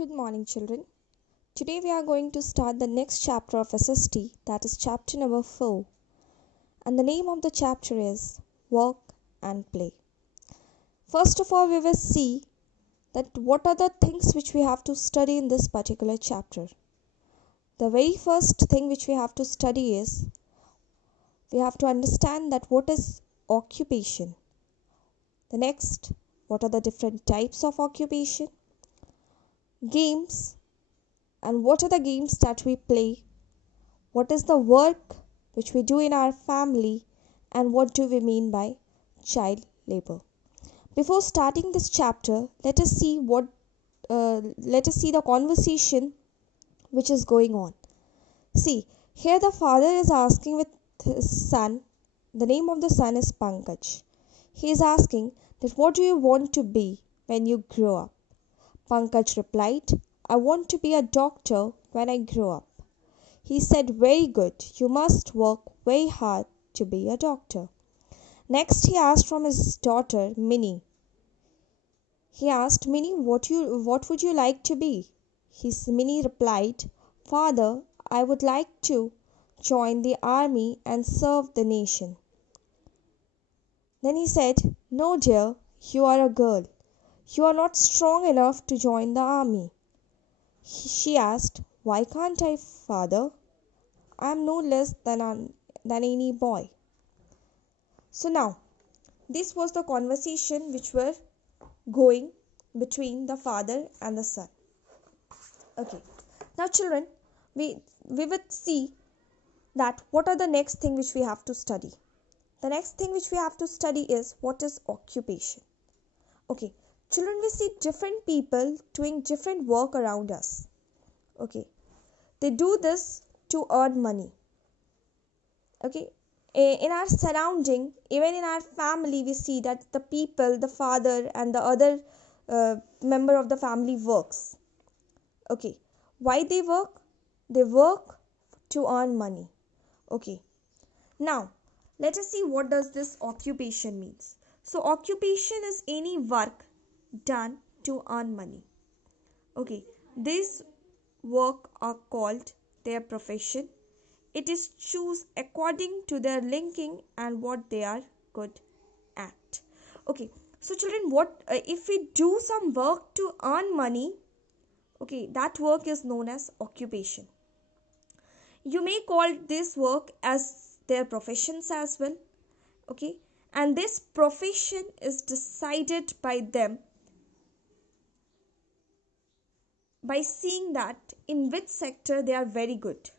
Good morning, children. Today we are going to start the next chapter of SST, that is chapter number 4. And the name of the chapter is Work and Play. First of all, we will see that what are the things which we have to study in this particular chapter. The very first thing which we have to study is we have to understand that what is occupation. The next, what are the different types of occupation? Games, and what are the games that we play, what is the work which we do in our family, and what do we mean by child labor. Before starting this chapter, let us see the conversation which is going on. See, here the father is asking with his son. The name of the son is Pankaj. He is asking that what do you want to be when you grow up? Pankaj replied, I want to be a doctor when I grow up. He said, very good, you must work very hard to be a doctor. Next he asked from his daughter Minnie. He asked Minnie, what would you like to be? Minnie replied, Father, I would like to join the army and serve the nation. Then he said, no dear, you are a girl. You are not strong enough to join the army. She asked, why can't I, father? I am no less than any boy. So now, this was the conversation which were going between the father and the son. Okay. Now children, we would see that what are the next thing which we have to study. The next thing which we have to study is what is occupation. Okay. Children, we see different people doing different work around us. Okay. They do this to earn money. Okay. In our surrounding, even in our family, we see that the people, the father and the other member of the family works. Okay. Why they work? They work to earn money. Okay. Now, let us see what does this occupation means. So, occupation is any work done to earn money. Okay, these work are called their profession. It is choose according to their linking and what they are good at. Okay, so children, what if we do some work to earn money? Okay, that work is known as occupation. You may call this work as their professions as well. Okay, and this profession is decided by them by seeing that in which sector they are very good.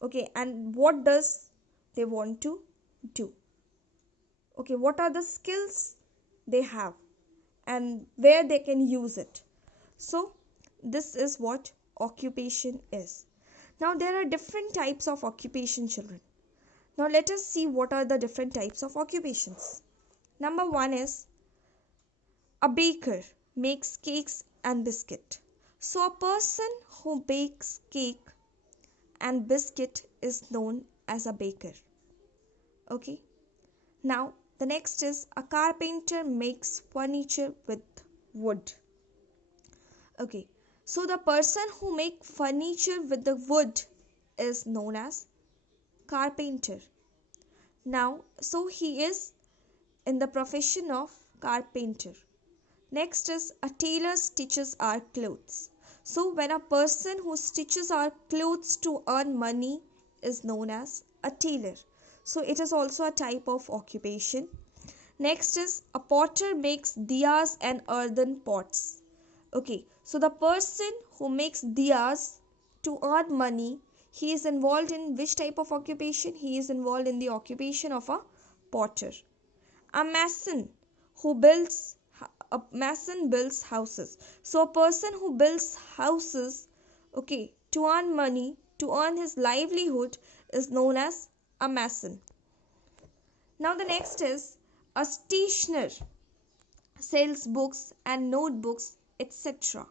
Okay, and what does they want to do. Okay, what are the skills they have and where they can use it. So this is what occupation is. Now there are different types of occupation, children. Now let us see what are the different types of occupations. Number 1 is a baker makes cakes and biscuit. So a person who bakes cake and biscuit is known as a baker. Okay. Now the next is a carpenter makes furniture with wood. Okay. So the person who makes furniture with the wood is known as carpenter. Now, so he is in the profession of carpenter. Next is a tailor stitches our clothes. So when a person who stitches our clothes to earn money is known as a tailor. So it is also a type of occupation. Next is a potter makes diyas and earthen pots. Okay, so the person who makes diyas to earn money, he is involved in which type of occupation? He is involved in the occupation of a potter. A mason builds houses. So a person who builds houses, okay, to earn money, to earn his livelihood is known as a mason. Now the next is a stationer sells books and notebooks, etc.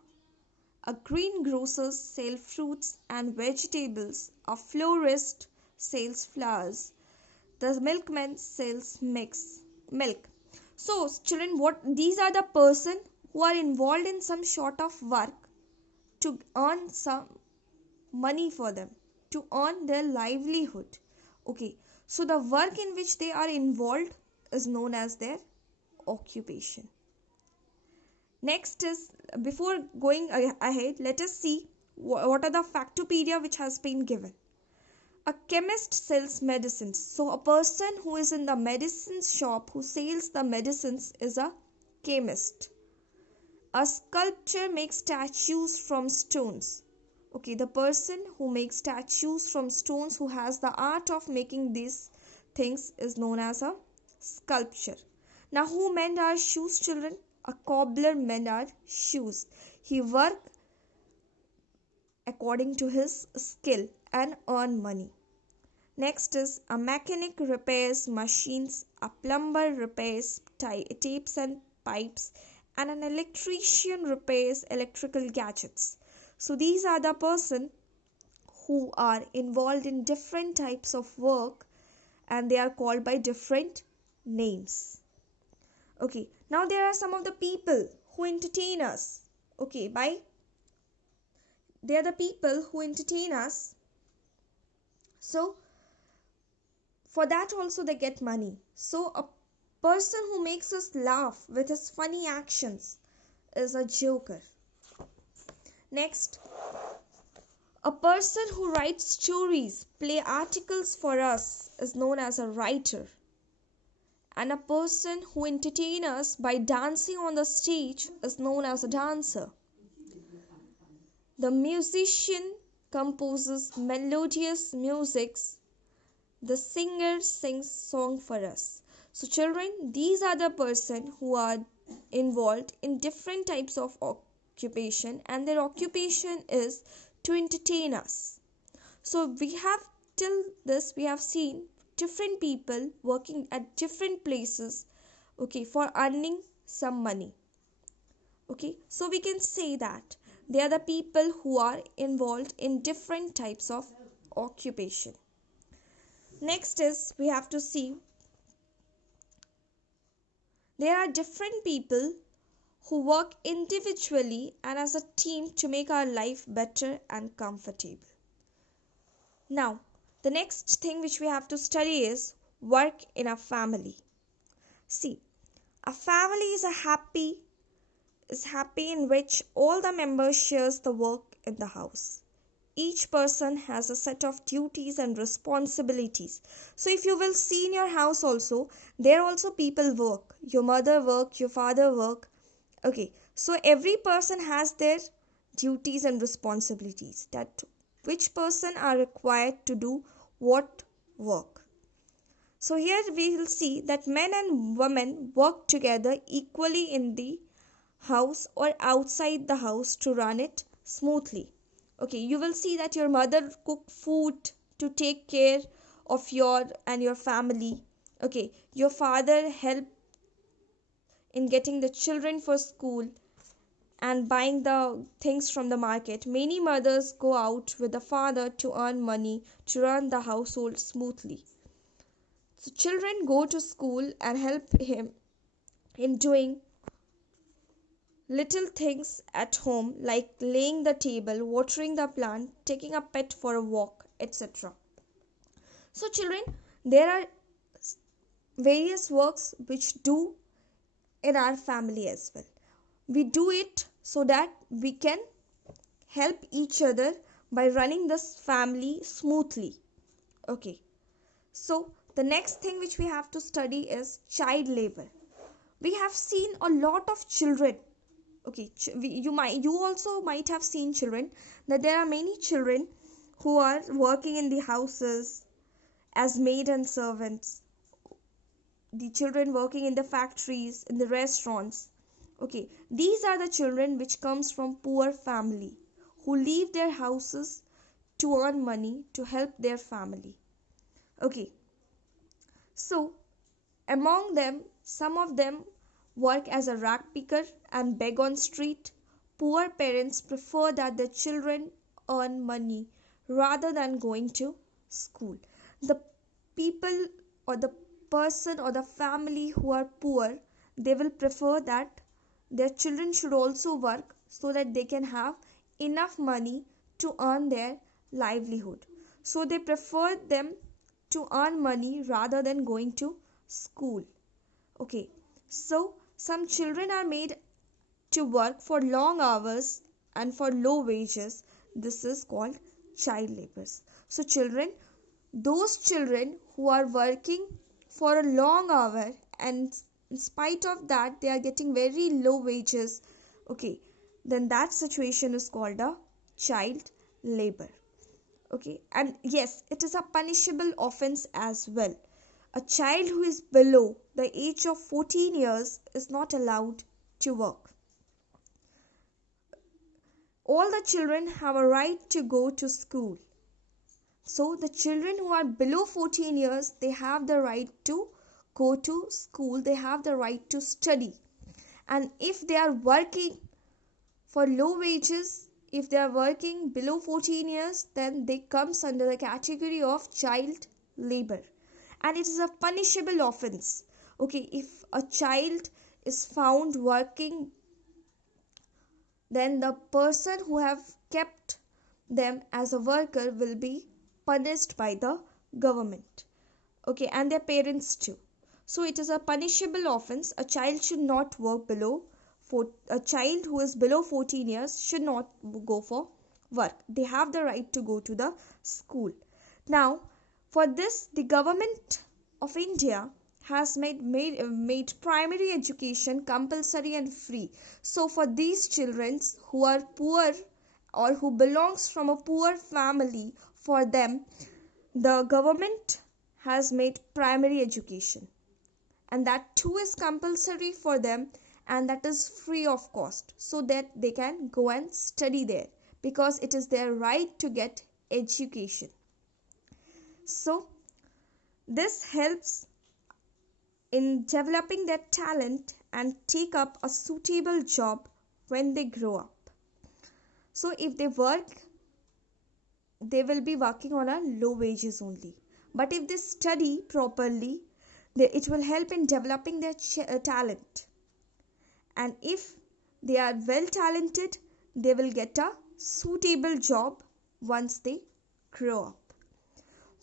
A greengrocer sells fruits and vegetables. A florist sells flowers. The milkman sells milk. So children, what these are the person who are involved in some sort of work to earn some money for them, to earn their livelihood. Okay, so the work in which they are involved is known as their occupation. Next is, before going ahead, let us see what are the factopedia which has been given. A chemist sells medicines. So a person who is in the medicines shop who sells the medicines is a chemist. A sculptor makes statues from stones. Okay, the person who makes statues from stones, who has the art of making these things, is known as a sculpture. Now, who mend our shoes, children? A cobbler mend our shoes. He work according to his skill and earn money. Next is a mechanic repairs machines, a plumber repairs tapes and pipes, and an electrician repairs electrical gadgets. So these are the person who are involved in different types of work, and they are called by different names. Okay, now there are some of the people who entertain us. Okay, they are the people who entertain us. So for that also they get money. So a person who makes us laugh with his funny actions is a joker. Next, a person who writes stories, play articles for us is known as a writer. And a person who entertains us by dancing on the stage is known as a dancer. The musician composes melodious musics. The singer sings song for us. So children, these are the person who are involved in different types of occupation, and their occupation is to entertain us. So we have seen different people working at different places, okay, for earning some money. Okay, so we can say that they are the people who are involved in different types of occupation. Next is, we have to see there are different people who work individually and as a team to make our life better and comfortable. Now, the next thing which we have to study is work in a family. See, a family is happy in which all the members shares the work in the house. Each person has a set of duties and responsibilities. So if you will see in your house also, there also people work. Your mother work, your father work. Okay, so every person has their duties and responsibilities, that which person are required to do what work. So here we will see that men and women work together equally in the house or outside the house to run it smoothly. Okay, you will see that your mother cook food to take care of your family. Okay, your father help in getting the children for school and buying the things from the market. Many mothers go out with the father to earn money to run the household smoothly. So children go to school and help him in doing little things at home, like laying the table, watering the plant, taking a pet for a walk, etc. So children, there are various works which do in our family as well. We do it so that we can help each other by running this family smoothly. Okay, so the next thing which we have to study is child labor. We have seen a lot of children. Okay, you also might have seen children, that there are many children who are working in the houses as maid and servants, the children working in the factories, in the restaurants. Okay, these are the children which comes from poor family, who leave their houses to earn money to help their family. Okay, so among them, some of them work as a rag picker and beg on street. Poor parents prefer that their children earn money rather than going to school. The people or the person or the family who are poor, they will prefer that their children should also work so that they can have enough money to earn their livelihood. So they prefer them to earn money rather than going to school. Okay, so some children are made to work for long hours and for low wages. This is called child labors. So those children who are working for a long hour and in spite of that they are getting very low wages, okay, then that situation is called a child labor. Okay, and yes, it is a punishable offense as well. A child who is below the age of 14 years is not allowed to work. All the children have a right to go to school. So the children who are below 14 years, they have the right to go to school, they have the right to study. And if they are working for low wages, if they are working below 14 years, then they comes under the category of child labor. And it is a punishable offense. Okay, if a child is found working, then the person who have kept them as a worker will be punished by the government, okay, and their parents too. So it is a punishable offense. A child should not work below for a child who is below 14 years should not go for work. They have the right to go to the school. Now for this, the government of India has made primary education compulsory and free. So for these children who are poor or who belongs from a poor family, for them the government has made primary education, and that too is compulsory for them, and that is free of cost, so that they can go and study there because it is their right to get education. So this helps in developing their talent and take up a suitable job when they grow up. So if they work, they will be working on a low wages only. But if they study properly, it will help in developing their talent. And if they are well talented, they will get a suitable job once they grow up.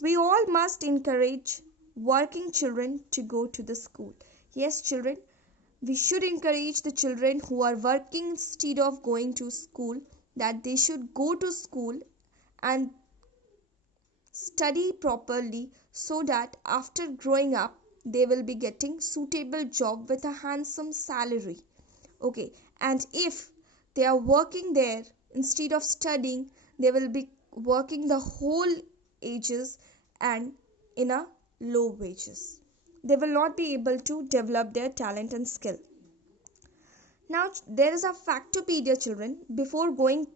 We all must encourage working children to go to the school. Yes, children, we should encourage the children who are working instead of going to school that they should go to school and study properly, so that after growing up they will be getting suitable job with a handsome salary. Okay, and if they are working there instead of studying, they will be working the whole ages and in a low wages. They will not be able to develop their talent and skill. Now there is a factopedia, children. Before going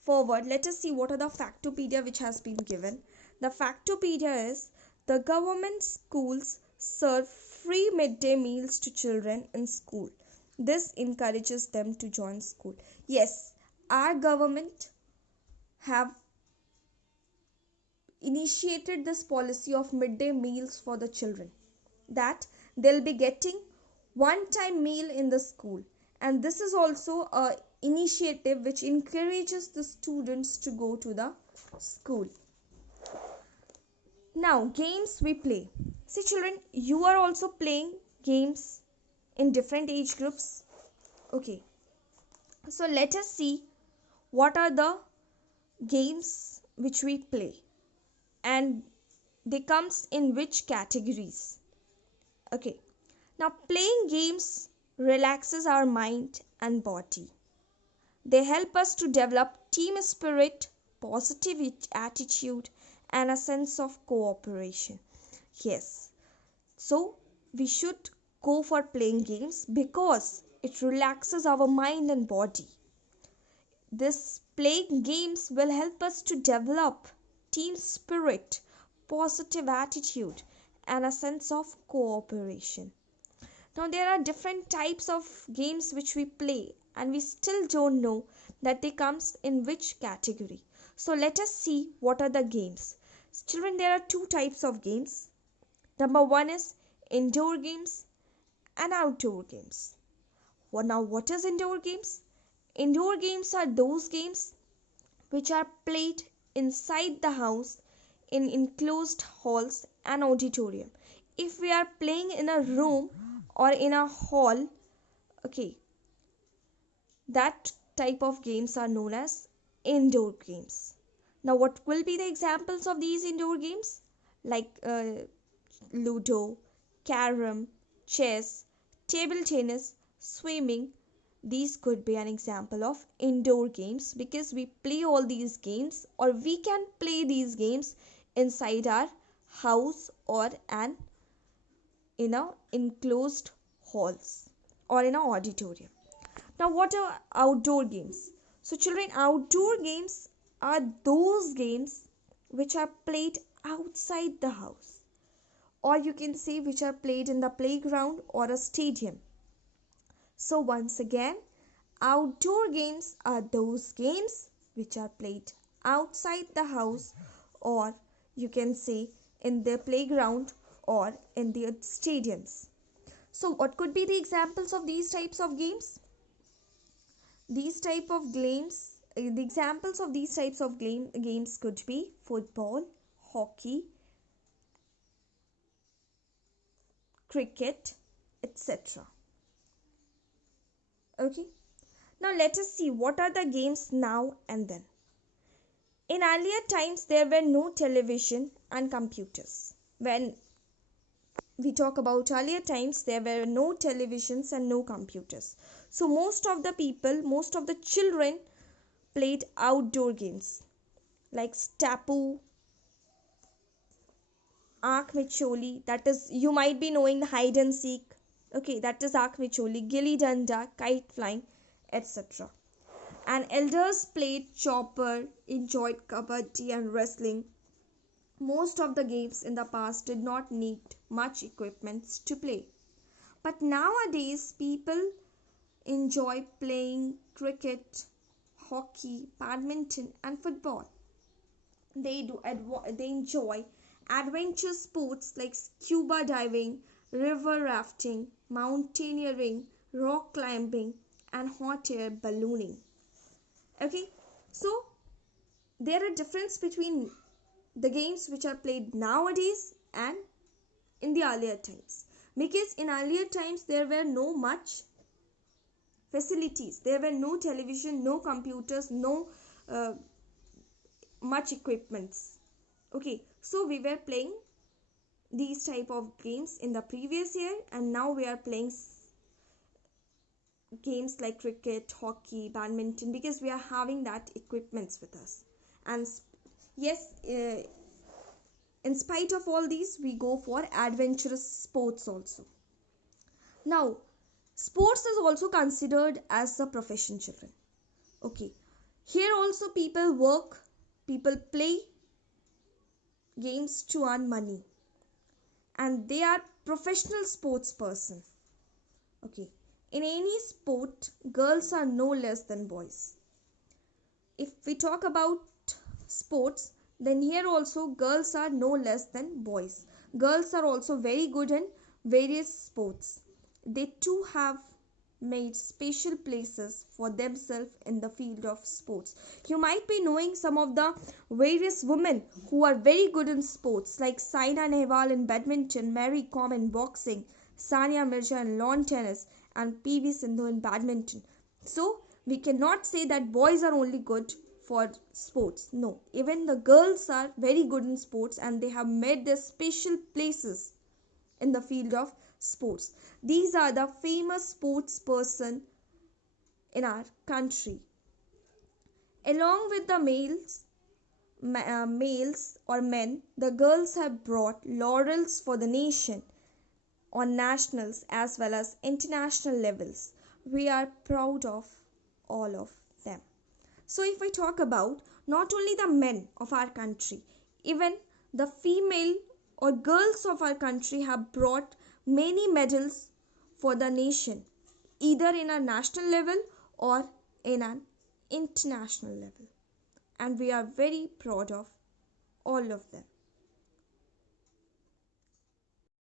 forward, let us see what are the factopedia which has been given. The factopedia is: the government schools serve free midday meals to children in school. This encourages them to join school. Yes, our government have initiated this policy of midday meals for the children, that they'll be getting one time meal in the school, and this is also a initiative which encourages the students to go to the school. Now games we play. See children, you are also playing games in different age groups. Okay, so let us see what are the games which we play and they comes in which categories. Okay, now playing games relaxes our mind and body. They help us to develop team spirit, positive attitude, and a sense of cooperation. Yes, so we should go for playing games because it relaxes our mind and body. This playing games will help us to develop team spirit, positive attitude, and a sense of cooperation. Now there are different types of games which we play, and we still don't know that they comes in which category. So let us see what are the games. Children, there are two types of games. Number one is indoor games and outdoor games. Well, now what is indoor games? Indoor games are those games which are played inside the house in enclosed halls and auditorium. If we are playing in a room or in a hall, okay, that type of games are known as indoor games. Now, what will be the examples of these indoor games? Like Ludo, Carom, chess, table tennis, swimming. These could be an example of indoor games because we play all these games, or we can play these games inside our house or an in a enclosed halls or in an auditorium. Now, what are outdoor games? So, children, outdoor games are those games which are played outside the house, or you can say which are played in the playground or a stadium. So, once again, outdoor games are those games which are played outside the house, or you can say in the playground or in the stadiums. So, what could be the examples of these types of games? These type of games, the examples of these types of games could be football, hockey, cricket, etc. Okay. Now let us see what are the games now and then. In earlier times, there were no television and computers. When we talk about earlier times, there were no televisions and no computers. So most of the people, most of the children played outdoor games like Stapu, Aankh Micholi, that is, you might be knowing the hide and seek. Okay, that is Aankh Micholi, Gilli Danda, kite flying, etc. And elders played chopper, enjoyed kabaddi and wrestling. Most of the games in the past did not need much equipment to play. But nowadays, people enjoy playing cricket, hockey, badminton, and football. They enjoy adventure sports like scuba diving, river rafting, mountaineering, rock climbing, and hot air ballooning. Okay, so there are difference between the games which are played nowadays and in the earlier times, because in earlier times there were no much facilities, there were no television, no computers, no uh, much equipments. Okay, so we were playing these type of games in the previous year, and now we are playing games like cricket, hockey, badminton, because we are having that equipments with us. And yes, in spite of all these, we go for adventurous sports also. Now, sports is also considered as a profession, children. Okay, here also people work, people play games to earn money, and they are professional sports person. Okay, in any sport, girls are no less than boys. If we talk about sports, then here also girls are no less than boys. Girls are also very good in various sports. They too have made special places for themselves in the field of sports. You might be knowing some of the various women who are very good in sports, like Saina Nehwal in badminton, Mary Kom in boxing, Sania Mirza in lawn tennis, and PV Sindhu in badminton. So we cannot say that boys are only good for sports. No, even the girls are very good in sports, and they have made their special places in the field of sports. These are the famous sports person in our country. Along with the males or men, the girls have brought laurels for the nation on nationals as well as international levels. We are proud of all of them. So if we talk about not only the men of our country, even the female or girls of our country have brought many medals for the nation, either in a national level or in an international level. And we are very proud of all of them.